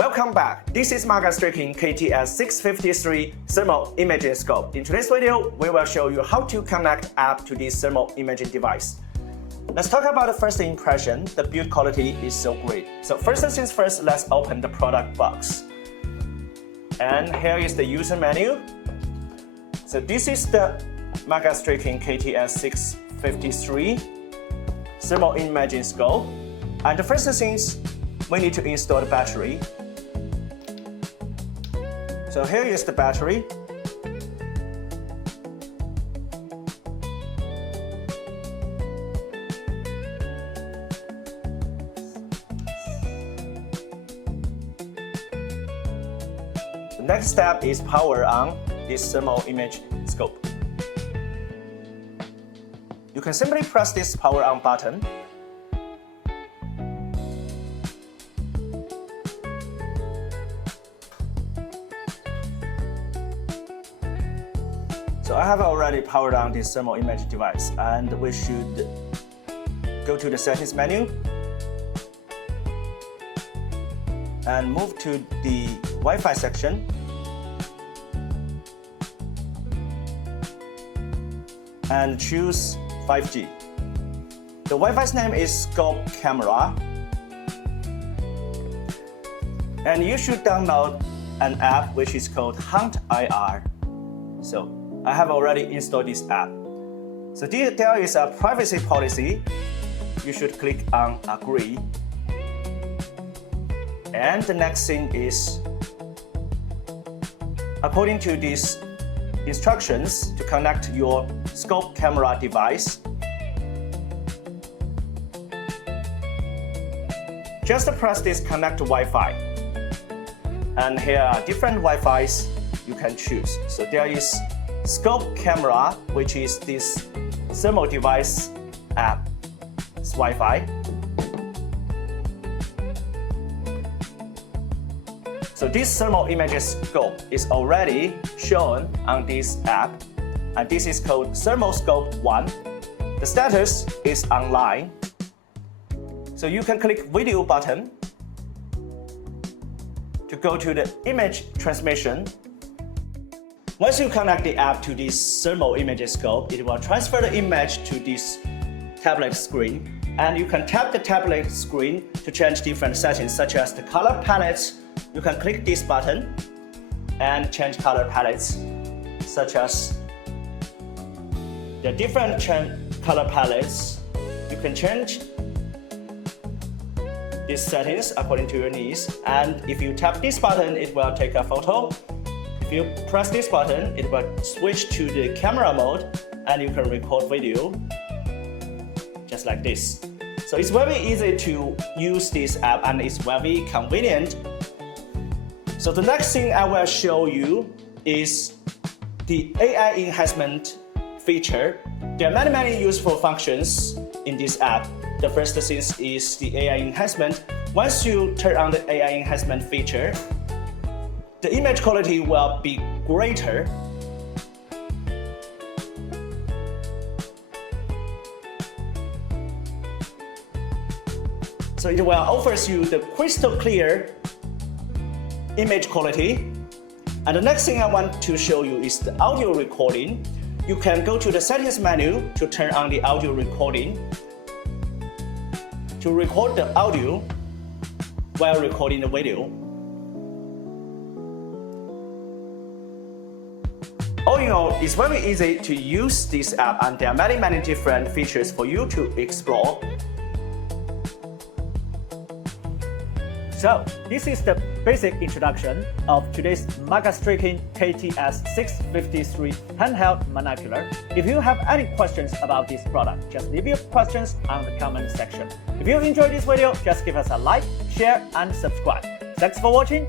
Welcome back. This is Maga Strkvin KTS-653 thermal imaging scope. In today's video, we will show you how to connect app to this thermal imaging device. Let's talk about the first impression. The build quality is so great. So first things first, let's open the product box. And here is the user menu. So this is the Maga Strkvin KTS-653 thermal imaging scope. And the first thing is we need to install the battery. So here is the battery. The next step is power on this thermal image scope. You can simply press this power on button. So I have already powered on this thermal image device, and we should go to the settings menu and move to the Wi-Fi section. And choose 5G. The Wi-Fi's name is Scope Camera. And you should download an app which is called Hunt IR. So I have already installed this app. So there is a privacy policy. You should click on Agree. And the next thing is, according to these instructions to connect your scope camera device, just press this Connect Wi-Fi. And here are different Wi-Fis you can choose. So there is Scope Camera, which is this thermal device app's Wi-Fi. So this thermal image scope is already shown on this app, and this is called Thermal Scope 1. The status is online. So you can click Video button to go to the image transmission. Once you connect the app to this thermal image scope, it will transfer the image to this tablet screen, and you can tap the tablet screen to change different settings such as the color palettes. You can click this button and change color palettes, such as the different color palettes. You can change these settings according to your needs. And if you tap this button, it will take a photo. If you press this button, it will switch to the camera mode, and you can record video just like this. So it's very easy to use this app, and it's very convenient. So the next thing I will show you is the AI enhancement feature. There are many useful functions in this app. The first thing is the AI enhancement. Once you turn on the AI enhancement feature, the image quality will be greater. So it will offer you the crystal clear image quality. And the next thing I want to show you is the audio recording. You can go to the settings menu to turn on the audio recording, to record the audio while recording the video. All in all, it's very easy to use this app, and there are many different features for you to explore. So this is the basic introduction of today's Maga Strkvin KTS-653 handheld monocular. If you have any questions about this product, just leave your questions on the comment section. If you enjoyed this video, just give us a like, share, and subscribe. Thanks for watching.